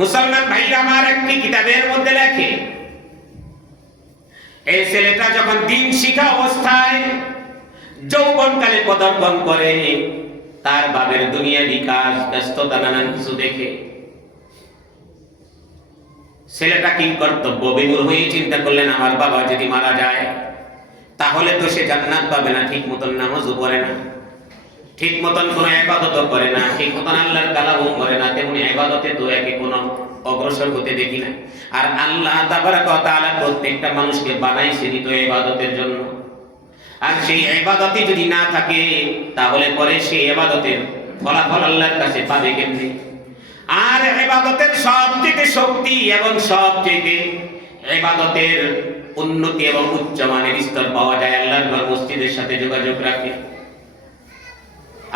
মুসলমান ভাইরা আমার, একটি কিতাবের মধ্যে লেখে এই ছেলেটা যখন দিন শিখা অবস্থায় যৌবনকালে পদার্পণ করে, তার বাবার দুনিয়া বিকাশ ব্যস্ততা নানান কিছু দেখে ছেলেটা কি কর্তব্য বিমূঢ় হয়ে চিন্তা করলেন, আমার বাবা যদি মারা যায় তাহলে তো সে জান্নাত পাবে না, ঠিক মতন নামাজও পড়ে না, ঠিক মতন কোনো ইবাদতও করে না, ঠিক মতন আল্লাহর কালামও করে না, তেমনি ইবাদতে তো একে কোনো অগ্রসর হতে দেখি না। আর আল্লাহ তাবারাক ওয়া তাআলা প্রত্যেকটা মানুষকে বানাইছেন তো ইবাদতের জন্য, আর সেই ইবাদতই যদি না থাকে তাহলে পরে সেই ইবাদতের ফলাফল আল্লাহর কাছে পাবে কেমনে? আর ইবাদতের সবথেকে শক্তি এবং সবথেকে ইবাদতের উন্নতি এবং উচ্চমানের স্তর পাওয়া যায় আল্লাহর ঘর মসজিদের সাথে যোগাযোগ রাখে।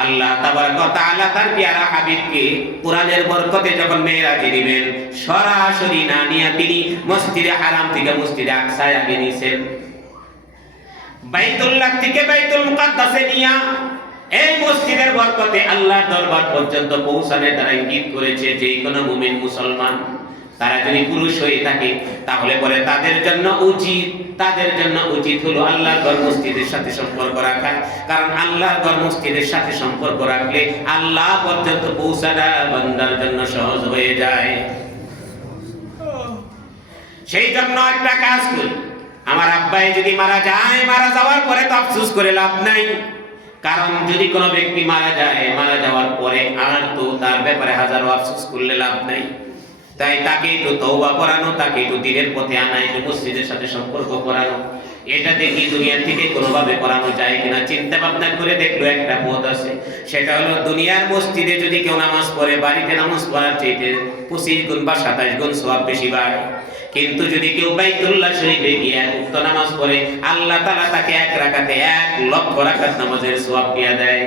আল্লাহ তাবারক ওয়া তাআলা তার প্যারা হাবিবকে কোরআনের বরকতে যখন মেরাজে নেবেন, সরাসরি না নিয়ে তিনি মসজিদে হারাম থেকে মসজিদে আকসায় আগে নিয়েছেন, বাইতুল্লাহ থেকে বাইতুল মুকাদ্দাসে নিয়া এই মসজিদের বরকতে আল্লাহর দরবার পর্যন্ত পৌঁছানোর দ্বারা ইঙ্গিত করেছে যে কোনো মুমিন মুসলমান তারা যদি পুরুষ হয়ে থাকে তাহলে পরে তাদের জন্য উচিত হলো আল্লাহর ঘর মসজিদের সাথে সম্পর্ক রাখা, কারণ আল্লাহর ঘর মসজিদের সাথে সম্পর্ক রাখলে আল্লাহ পর্যন্ত পৌঁছানো বান্দার জন্য সহজ হয়ে যায়। সেই জন্য একটা কাজ করি, আমার আব্বাই যদি মারা যায়, মারা যাওয়ার পরে তো আফসোস করে লাভ নাই, কারণ যদি কোনো ব্যক্তি মারা যায়, মারা যাওয়ার পরে আর তো তার ব্যাপারে হাজারো আফসোস করলে লাভ নাই। তাই তাকে একটু তওবা করানো, তাকে একটু দিনের পথে আনা, একটু মসজিদের সাথে সম্পর্ক করানো, এটা দেখি দুনিয়া থেকে কোনোভাবে করানো যায় কিনা চিন্তা ভাবনা করে দেখলো একটা পথ আছে, সেটা হলো দুনিয়ার মসজিদে যদি কেউ নামাজ পড়ে বাড়িতে নামাজ পড়ার চাইতে 25 গুণ বা 27 গুণ সওয়াব বেশি বাড়ে। কিন্তু যদি কেউ বাইতুল্লাহ শরীফে গিয়ে উক্ত নামাজ পড়ে, আল্লাহ তাআলা তাকে এক রাকাতে 1 লক্ষ রাকাত নামাজের সওয়াব দিয়ে দেয়।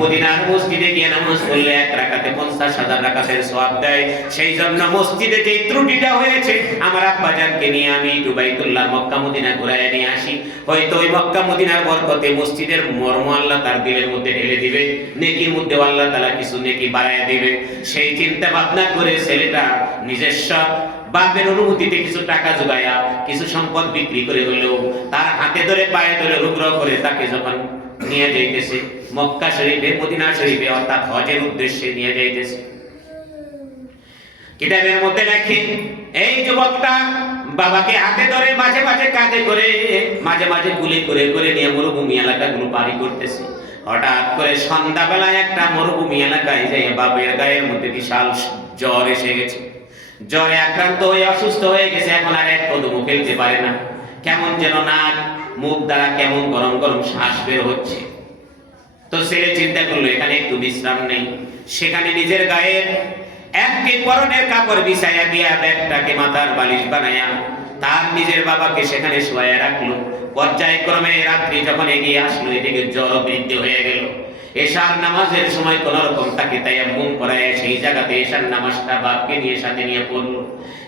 মদিনার মসজিদে গিয়ে নামাজ পড়লে 1 রাকাতে 50,000 রাকাতের সওয়াব দেয়। সেই জন্য মসজিদে যে ত্রুটিটা হয়েছে, আমার আব্বাজানকে নিয়ে আমি একটু বাইতুল্লাহ মক্কা মদিনা ঘুরায় নিয়ে আসি, হয়তো ওই মক্কা মদিনার বরকতে মসজিদের মর্ম আল্লাহ তার দিলের মধ্যে ঢেলে দিবে, নেকির মধ্যে আল্লাহ তাআলা কিছু নেকি বাড়ায় দিবে। সেই চিন্তা ভাবনা করে ছেলেটা নিজস্ব বাপের অনুমতিতে কিছু টাকা জোগায়া, কিছু সম্পদ বিক্রি করে হলেও তার হাতে ধরে পায়ে ধরে অনুগ্রহ করে তাকে যখন নিয়ে যাইতেছে মক্কা শরীফে, মদিনা শরীফে, অর্থাৎ হজের উদ্দেশ্যে নিয়ে যাইতেছে, কিতাবের মধ্যে লেখে এই যুবকটা বাবাকে হাতে ধরে মাঝে মাঝে কাঁধে করে, মাঝে মাঝে গুলি করে করে নিয়ে মরুভূমি এলাকাগুলো পাড়ি করতেছে। হঠাৎ করে সন্ধ্যাবেলায় একটা মরুভূমি এলাকায় যাই বাপের গায়ের মধ্যে বিশাল জ্বর এসে গেছে, জ্বরে আক্রান্ত হয়ে অসুস্থ হয়ে গেছে, এখন আর এক কদমও ফেলতে পারে না, কেমন যেন নাক মুখ দ্বারা কেমন গরম গরম শ্বাস বের হচ্ছে। তো ছেলে চিন্তা করলো এখানে একটু বিশ্রাম নেই, সেখানে নিজের গায়ের একটি পরনের কাপড় বিছাইয়া দিয়া ব্যাগটাকে মাথার বালিশ বানায়া তার নিজের বাবাকে সেখানে শোয়াইয়া রাখলো। পর্যায়ক্রমে রাত্রি যখন এগিয়ে আসলো, এদিকে জ্বর বৃদ্ধি হয়ে গেল। এশার নামাজের সময় কোন রকম তাকে তায়াম্মুম করায় সেই জায়গাতে এশার নামাজটা বাপকে নিয়ে সাথে নিয়ে পড়লো।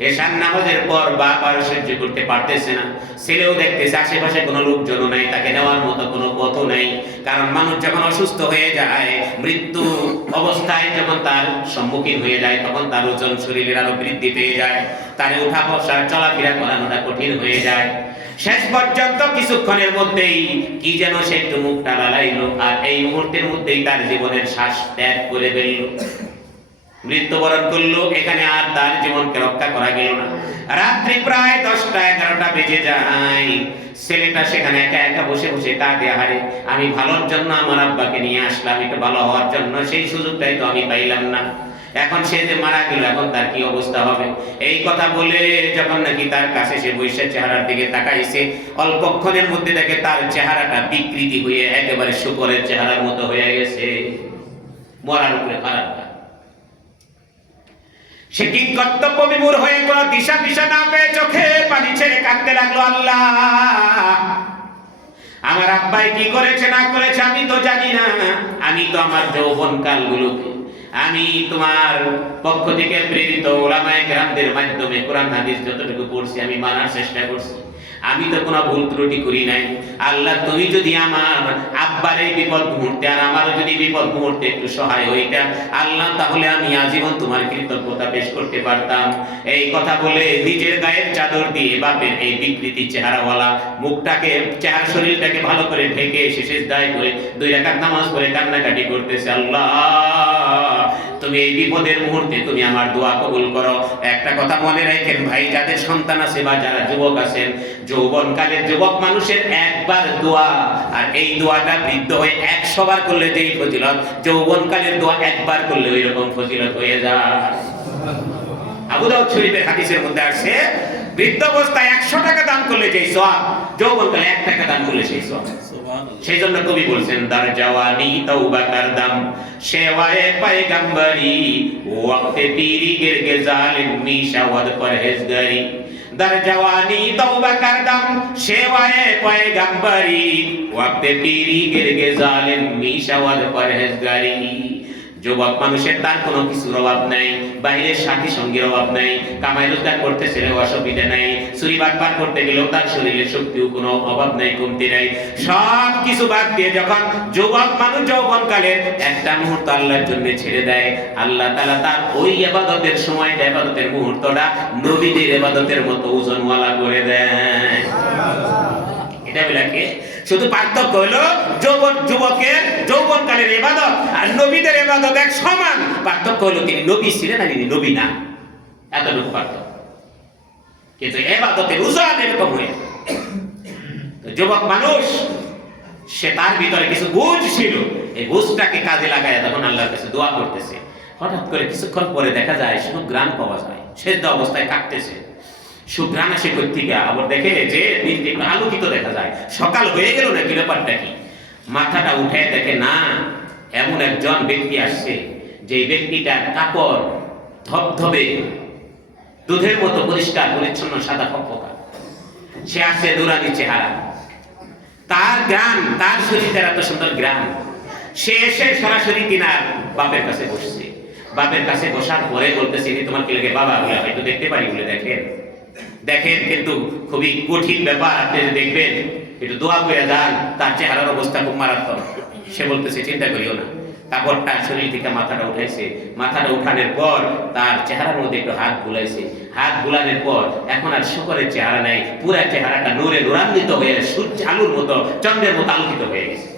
এশার নামাজের পর বাপ আর সহ্য করতে পারতেছে না, ছেলেও দেখতেছে আশেপাশে কোনো লোকজনও নাই, তাকে নেওয়ার মতো কোনো পথও নাই, কারণ মানুষ যখন অসুস্থ হয়ে যায়, মৃত্যু অবস্থায় যখন তার সম্মুখীন হয়ে যায়, তখন তার ওজন শরীরের আরো বৃদ্ধি পেয়ে যায়, তার উঠা বসা চলাফেরা করানোটা কঠিন হয়ে যায়। শেষ পর্যন্ত কিছুক্ষণের মধ্যেই কি যেন সে একটু মুখটা লালাইলো, আর এই মুহূর্তের মধ্যেই তার জীবনের শ্বাস ত্যাগ করে ফেলল, মৃত্যুবরণ করলো। এখানে আর তার জীবনকে রক্ষা করা গেল না। রাত্রি প্রায় 10টা-11টা বেজে যায়, ছেলেটা সেখানে একা একা বসে বসে কাঁদে, হারে আমি ভালোর জন্য আমার আব্বাকে নিয়ে আসলাম, একটু ভালো হওয়ার জন্য, সেই সুযোগটাই তো আমি পাইলাম না, এখন সে যে মারা গেল, এখন তার কি অবস্থা হবে। এই কথা বলে যখন নাকি তার কাছে সে বৈশা চেহারার দিকে তাকাইছে, অল্পক্ষণের মধ্যে দেখে তার চেহারাটা বিকৃতি হয়ে একেবারে শুকরের চেহারার মতো হয়ে গেছে, মরার উপরে খারাপ। সে কি কর্তব্য বিমূঢ় হয়ে কোনো দিশা পিশা না পেয়ে চোখে পানি ছেড়ে কাঁদতে লাগলো, আল্লাহ আমার আব্বাই কি করেছে না করেছে আমি তো জানি না, আমি তো আমার যৌবন কালগুলোকে আমি তোমার পক্ষ থেকে প্রেরিত উলামায়ে কেরামদের মাধ্যমে কোরআন হাদিস যতটুকু পড়ছি আমি মানার চেষ্টা করছি, আমি তো কোনো ভুল ত্রুটি করি নাই। আল্লাহ তুমি যদি আমার আব্বার এই বিপদ মুহূর্তে আর আমারও যদি বিপদ মুহূর্তে একটু সহায় হইতা আল্লাহ, তাহলে আমি আজীবন তোমার কৃতজ্ঞতা পেশ করতে পারতাম। এই কথা বলে নিজের গায়ের চাদর দিয়ে বাপের এই বিকৃতি চেহারাওয়ালা মুখটাকে, চেহারা শরীরটাকে ভালো করে ঢেকে শেষের দায় করে 2 রাকাত নামাজ পড়ে কান্নাকাটি করতেছে, আল্লাহ তুমি এই বিপদের মুহূর্তে তুমি আমার দোয়া কবুল করো। একটা কথা মনে রাখেন ভাই, যাদের সন্তান আছে বা যারা যুবক আছেন, যৌবনকালের যুবক মানুষের একবার দোয়া, আর এই দোয়াটা বৃদ্ধ হয়ে 100 বার করলে যেই ফজিলত, যৌবনকালের দোয়া একবার করলে ওই রকম ফজিলত হয়ে যায়। আবু দাউদ শরীফের হাদিসের মধ্যে আছে, বৃদ্ধ অবস্থায় 100 টাকা দান করলে যেই সওয়াব, যৌবনকালে 1 টাকা দান করলে সেই সওয়াব। সেই জন্য কবি বলছেন, দার জওয়ানি তওবা করদম সেওয়ায়ে পয়গম্বরি ওয়াক্তে পীরি গিরগে জালিম মিশাওয়াদ পরহেজগারি। দার জওয়ানি তওবা করদম সেওয়ায়ে পয়গম্বরি ওয়াক্তে পীরি গিরগে জালিম মিশাওয়াদ পরহেজগারি। যুবক মানুষের তার কোনো কিছুর অভাব নাই, বাইরের সাথী সঙ্গীর অভাব নাই, কামাই রোজগার করতেছে অসুবিধা নাই, চুরি বাটপার করতে গেলেও তার শরীরে শক্তিও কোনো অভাব নাই, কমতি নাই। সব কিছু বাদ দিয়ে যখন যুবক মানুষ যৌবনকালের একটা মুহূর্ত আল্লাহর জন্য ছেড়ে দেয়, আল্লাহ তাআলা তার ওই ইবাদতের সময়, ইবাদতের মুহূর্তটা নবীদের ইবাদতের মতো ওজনওয়ালা করে দেয়। এটা বলাকে শুধু পার্থক্য হলো যুবকের যৌবনকালের ইবাদত আর নবীদের ইবাদত এক সমান। পার্থক্য হলো তিনি নবী ছিলেন আর তিনি নবী না, এতটুকু পার্থক্য। কিন্তু ইবাদতের ওজন এরকম হয়ে, তো যুবক মানুষ সে তার ভিতরে কিছু বুঝ ছিল, এই বুঝটাকে কাজে লাগায় তখন আল্লাহর কাছে দোয়া করতেছে। হঠাৎ করে কিছুক্ষণ পরে দেখা যায় শুধু গ্রাম পাওয়া যায়, সেদ্ধ অবস্থায় কাটতেছে, সুঘ্রাণ আসে কোত্থেকে, আবার দেখে যে আলোকিত দেখা যায়, সকাল হয়ে গেল নাকি, ব্যাপারটা কি? মাথাটা উঠে দেখে না, এমন একজন ব্যক্তি আসছে, যে ব্যক্তিটার কাপড় ধবধবে দুধের মতো পরিষ্কার পরিচ্ছন্ন সাদা ফকফকা, সে আসছে নুরানি চেহারা, তার গ্রাম, তার শরীরের এত সুন্দর গ্রাম। সে এসে সরাসরি কিনার বাপের কাছে বসছে। বাপের কাছে বসার পরে বলতেছে, তোমার কি লাগে বাবা? বলে হয়তো দেখতে পারি, বলে দেখেন দেখেন, কিন্তু খুবই কঠিন ব্যাপার, আপনি দেখবেন, একটু দোয়া করে যান, তার চেহারার অবস্থা খুব মারাত্মক। সে বলতেছে, চিন্তা করিও না। কাপড়টা শরীর থেকে মাথাটা উঠাইছে, মাথাটা উঠানোর পর তার চেহারার মধ্যে একটু হাত বুলাইছে, হাত বুলানোর পর এখন আর শুকরের চেহারা নাই, পুরা চেহারাটা নূরে নূরান্বিত হয়ে সূর্য আলোর মতো, চন্দ্রের মতো আলোকিত হয়ে গেছে,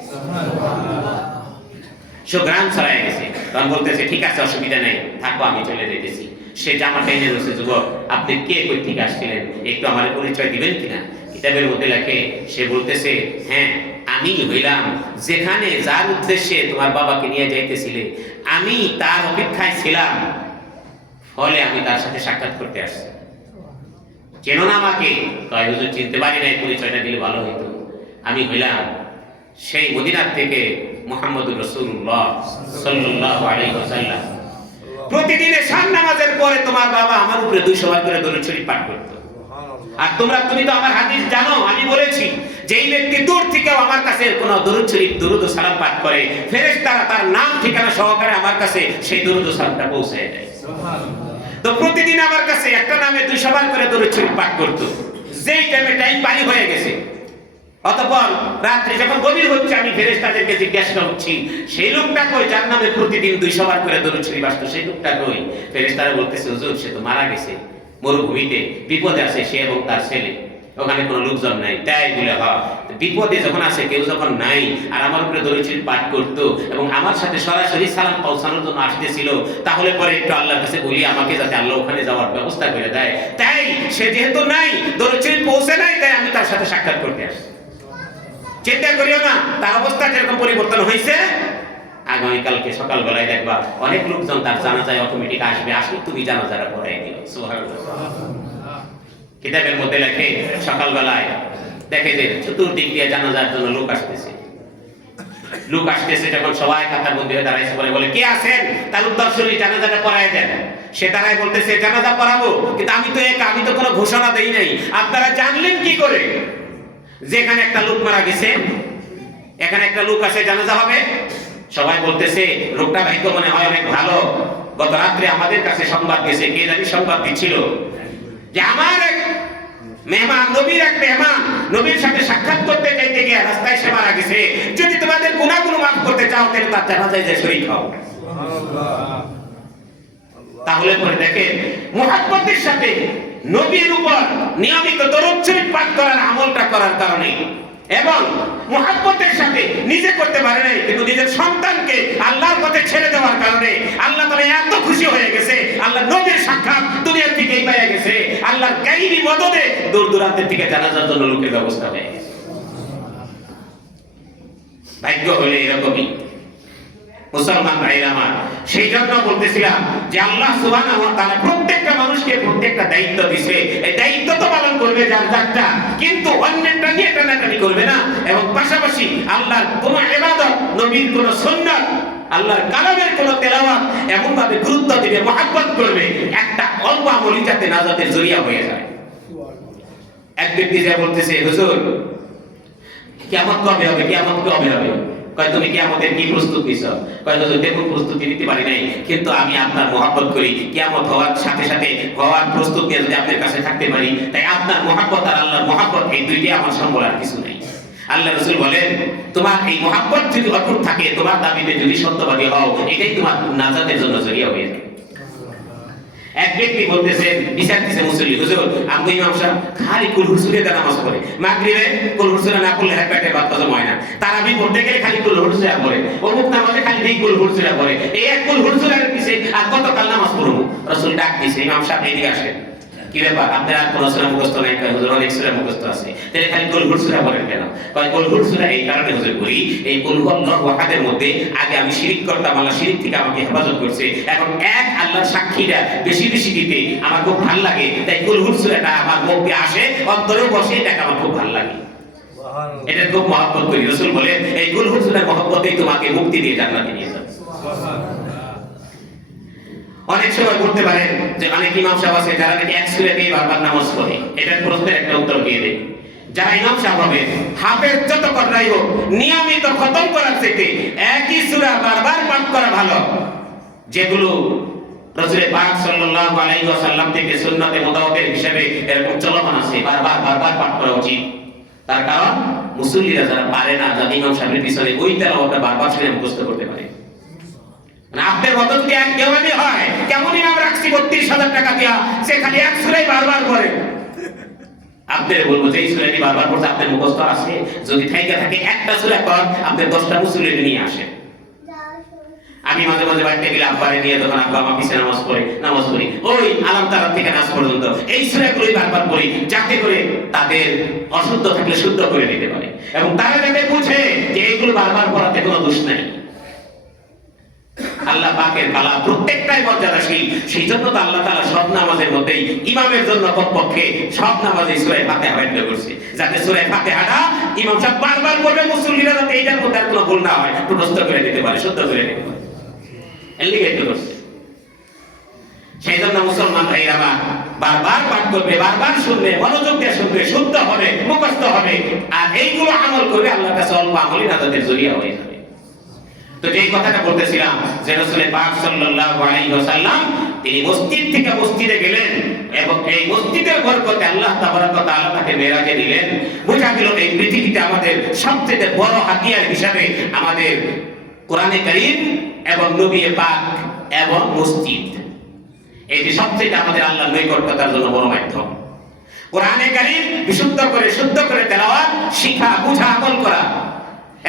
সুঘ্রাণ ছড়ায় গেছে। তখন বলতেছে, ঠিক আছে, অসুবিধা নেই, থাকো, আমি চলে যেতেছি। সে জামাটা এনে রয়েছে, যুবক আপনি কে, কই থেকে আসছিলেন, একটু আমার পরিচয় দিবেন কিনা? কিতাবের মধ্যে লেখে, সে বলতেছে, হ্যাঁ আমি হইলাম যেখানে, যার উদ্দেশ্যে তোমার বাবাকে নিয়ে যাইতেছিলে, আমি তার অপেক্ষায় ছিলাম, ফলে আমি তার সাথে সাক্ষাৎ করতে আসছি। চেনো না আমাকে? তাই হুজুর চিনতে পারি নাই, পরিচয়টা দিলে ভালো হইতো। আমি হইলাম সেই মদিনার থেকে মুহাম্মদুর রাসূলুল্লাহ সাল্লাল্লাহু আলাইহি ওয়াসাল্লাম। প্রতিদিন এশার নামাজের পরে তোমার বাবা আমার উপরে 200 বার করে দরুদ শরীফ পাঠ করত। আর তুমি তো আমার হাদিস জানো, আমি বলেছি যেই ব্যক্তি দূর থেকে আমার কাছে কোনো দরুদ শরীফ, দরুদ ও সালাম পাঠ করে, ফেরেশতারা তার নাম ঠিকানা সহকারে আমার কাছে সেই দরুদ ও সালামটা পৌঁছায় দেয়। তো প্রতিদিন আমার কাছে একটা নামে 200 বার করে দরুদ শরীফ পাঠ করত। যেই টাইম পানি হয়ে গেছে, অতঃপর রাত্রি যখন গভীর হচ্ছে, আমি ফেরেশতাদেরকে জিজ্ঞাসা করছি, সেই লোকটা কই যার নামে প্রতিদিন 200 বার করে দরুদ শরীফ আসতো, সেই লোকটা কই? ফেরেশতারা বলতেছে, হুজুর সে তো মারা গেছে, মরুভূমিতে বিপদে আছে সে এবং তার ছেলে, ওখানে কোনো লোকজন নাই। তাই বলে, বিপদে যখন আছে, কেউ যখন নাই, আর আমার উপরে দরুদ শরীফ পাঠ করতো এবং আমার সাথে সরাসরি সালাম পৌঁছানোর জন্য আসতেছিল, তাহলে পরে একটু আল্লাহর কাছে বলি আমাকে যাতে আল্লাহ ওখানে যাওয়ার ব্যবস্থা করে দেয়। তাই সে যেহেতু নাই, দরুদ শরীফ পৌঁছে নাই, তাই আমি তার সাথে সাক্ষাৎ করতে আসছি। চিন্তা করিও না, তার অবস্থা যেরকম পরিবর্তন হয়েছে, আগামীকালকে সকালবেলায় দেখবা অনেক লোকজন তার জানাজায় অটোমেটিক আসবে, আসলে তুমি জানাজাটা পড়াই দিও। সুবহানাল্লাহ। কিতাবের মধ্যে লেখে, সকালবেলায় দেখে যে চতুর্দিক দিয়ে জানাজার জন্য লোক আসতেছে। যখন সবাই কাতারবন্দি হয়ে দাঁড়াইছে, বলে কে আছেন, তালুকদার শরীফ জানাজাটা পড়াই দেন। সে দাঁড়ায় বলতেছে, জানাজা পড়াবো, কিন্তু আমি তো একা, আমি তো কোনো ঘোষণা দেই নাই, আপনারা জানলেন কি করে যেখানে একটা লোক মারা গেছে, এখানে একটা লোক আছে, জানাজা হবে? সবাই বলতেছে, লোকটা ভাগ্য মনে হয় অনেক ভালো, গত রাত্রে আমাদের কাছে সংবাদ গেছে। কে জানি সংবাদ দিচ্ছিল যে আমার এক মেহমান, নবীর এক মেহমান নবীর সাথে সাক্ষাৎ করতে যাইতে গিয়ে রাস্তায় সে মারা গেছে। যদি তোমাদের গুনাহগুলো মাফ করতে চাও তাহলে তার জানাজায় যে শরীক হও। তাহলে পরে দেখেন মুহাব্বতের সাথে নবীর উপর নিয়মিত দরুদ শরীফ পাঠ করার আমলটা করার কারণে এবং মুহাব্বতের সাথে নিজে করতে পারে নাই কিন্তু নিজের সন্তানকে আল্লাহর পথে ছেড়ে দেওয়ার কারণে আল্লাহ তাআলা এত খুশি হয়ে গেছে, আল্লাহ নবীর সাক্ষাৎ দুনিয়ার থেকেই পেয়ে গেছে, আল্লাহর গায়বী মদদে দূর দূরান্তের থেকে জানাজার জন্য লোকের ব্যবস্থা হয়ে গেছে। ভাগ্য হলে এরকমই মুসলমান ভাইরা আমার। সেই জন্য বলতেছিলাম যে আল্লাহ সুবহানাহু ওয়া তাআলা প্রত্যেকটা মানুষকে প্রত্যেকটা দায়িত্ব দিয়েছে, এই দায়িত্ব তো পালন করবে যার যারটা, কিন্তু অন্যেরটা নিয়ে টানাটানি করবে না। এবং পাশাপাশি আল্লাহর কোন ইবাদত, নবীর কোন সুন্নাত, আল্লাহর কালামের কোন তেলাওয়াত এমন ভাবে গুরুত্ব দিবে, মহব্বত করবে, একটা অল্প আমলি যাতে নাজাতের জরিয়া হয়ে যায়। এক ব্যক্তি যা বলতেছে, হুজুর কিয়ামত কবে হবে, কিয়ামত কবে হবে? কয় তুমি কিয়ামতের কি প্রস্তুত নিছো? কয় হুজুর তেমন প্রস্তুতি নিতে পারি নাই, কিন্তু আমি আপনার মহব্বত করি, কিয়ামত হওয়ার সাথে সাথে হওয়ার প্রস্তুত নিয়ে যদি আপনার কাছে থাকতে পারি, তাই আপনার মহব্বত আর আল্লাহর মহব্বত এই দুইটাই আমার সম্বল, আর কিছু নেই। আল্লাহ রাসূল বলেন তোমার এই মহব্বত যদি অটুট থাকে, তোমার দাবিতে যদি সত্যবাদী হও, এটাই তোমার নাজাতের জন্য জরিয়া হয়ে যাবে। এক ব্যক্তি বলতেছেন, বিচার দিছে মুসল্লি, হুজুর আমি ইমাম সাহেব খালি কুল হুজুরে দা নামাজ পড়ে, মাগরিবে কুল হুজুরে না পড়লে এক পেটে ভাত হজম হয় না, তারাবি পড়তে গেলে খালি কুল হুজুরে পড়ে, অমুক নামাজে খালি এই কুল হুজুরে পড়ে, এই এক কুল হুজুরের পিছে আর কতকাল নামাজ পড়বো? রাসূল ডাক দিছে, ইমাম সাহেব এদিকে আসেন। কি ব্যাপার, আপনার আর কোন সূরা মুখস্থ নাই? হুজুর অনেক সূরা মুখস্থ আছে। তাহলে খালি কুল হুজুরে পড়েন কেন? কয় কুল হুজুরে এই কারণে হুজুর করি, এই কুল হুয়াল্লাহু আহাদের মধ্যে আগে আমি শিরক করতাম, আল্লাহ শিরক থেকে আমাকে হেফাজত করছে, এখন এক আল্লাহর সাক্ষীরা বেশি বেশি দিতে আমার খুব ভালো লাগে, তাই কুল হুজুরেটা আমার মুখে আসে, অন্তরেও বসে, এটা আমার খুব ভালো লাগে, এটা খুব মহব্বত করি। রাসূল বলেন এই কুল হুজুরের মহব্বতেই তোমাকে মুক্তি দিয়ে জান্নাতে নিয়ে যাবে। অনেক সময় করতে পারেন যে অনেক ইমাম সাহেব আছে যারা নাকি এক সূরাতেই বারবার নামাজ পড়ে, এটার প্রশ্নের একটা উত্তর দিয়ে দেয়। যারা ইমাম সাহেব হবে, হাফেজ যত করাই হোক, নিয়মিত খতম করার থেকে একই সূরা বারবার পাঠ করা ভালো, যেগুলো রাসূল পাক সাল্লাল্লাহু আলাইহি ওয়াসাল্লাম থেকে সুন্নাতে মুতাওয়াতির হিসেবে এরকম চলমান আছে, বারবার পাঠ করা উচিত। তার কারণ মুসল্লিরা যারা পারে না, যারা ইমাম সাহেবের পিছনে ওই তেলাওয়াতটা বারবার শুনে মুখস্থ করতে পারে, আপনার মত যদি এক দেওয়ানি হয়, কেমন ইমাম রাখছি ৩২,০০০ টাকা দিয়া, সে খালি এক সূরাই বারবার পড়ে, আপনাদের বলবো যে এই সূরাটি বারবার পড়তে আপনার মুখস্থ আছে, যদি থাইকা থাকে একটা সূরা কর, আপনি 10টা মুসল্লি নিয়ে আসেন। আমি মাঝে মাঝে বাড়িতে গেলে আব্বারে নিয়ে, তখন আব্বা আমার পিছনে নামাজ পড়ি, ওই আলাম তারা থেকে নাস পর্যন্ত এই সূরাগুলোই বারবার পড়ি, যাতে করে তাদের অশুদ্ধ থাকলে শুদ্ধ করে নিতে পারে এবং তারা যাতে বুঝে যে এইগুলো বারবার পড়াতে কোনো দোষ নাই। আল্লাহ পাকের কালাম প্রত্যেকটাই মর্যাদাশীল, সেই জন্য তো আল্লাহ তাআলা সব নামাজের মধ্যেই ইমামের জন্য কমপক্ষে সব নামাজে সূরা ফাতিহা ব্যবহার করছে, যাতে সূরা ফাতিহাটা ইমাম সাহেব বারবার পড়বে, মুসল্লিরা যাতে এইটার মধ্যে আর কোনো ভুল না হয়, প্রশ্ন করে দিতে পারে, শুদ্ধ করে দিতে পারে, এলিগেট করছে। সেই জন্য মুসলমান ভাইরা বারবার পাঠ করবে, বারবার শুনবে, মনোযোগ দিয়ে শুনবে, শুদ্ধ হবে, মুখস্থ হবে, আর এইগুলো আমল করবে, আল্লাহর কাছে অল্প আমলই নাজাতের জরিয়া হয়ে যাবে। তো যেই কথাটা বলতেছিলাম যে রাসূল পাক সাল্লাল্লাহু আলাইহি ওয়াসাল্লাম তিনি মসজিদ থেকে মসজিদে গেলেন এবং এই মসজিদের বরকতে আল্লাহ তাবারক ওয়া তাআলা তাকে মেরাজে দিলেন। বোঝা গেল এই পৃথিবীতে আমাদের সবচেয়ে বড় হাতিয়ার হিসাবে আমাদের কোরআনে কারীম এবং নবী পাক এবং মসজিদ, এই যে সবচেয়ে আমাদের আল্লাহর নৈকট্যতার জন্য বড় মাধ্যম। কোরআনে কারীম বিশুদ্ধ করে শুদ্ধ করে তেলাওয়াত, শিখা, বুঝা, আমল করা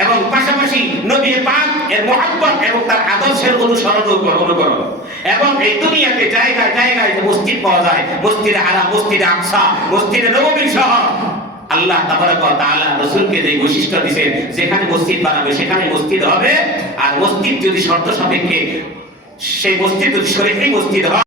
এবং পাশাপাশি নবী পাক এর মহব্বত এবং তার আদর্শের অনুসরণ অনুকরণ এবং এই দুনিয়াতে জায়গায় জায়গায় যে মসজিদ পাওয়া যায়, মসজিদে হারাম, মসজিদে আকসা, মসজিদে নববী সহ আল্লাহ তাবারক ওয়া তাআলা রাসূলকে যে বৈশিষ্ট্য দিয়েছেন, যেখানে মসজিদ বানাবে সেখানে মসজিদ হবে, আর মসজিদ যদি শর্ত সাপেক্ষে সেই মসজিদ যদি শরীয়ী মসজিদ হয়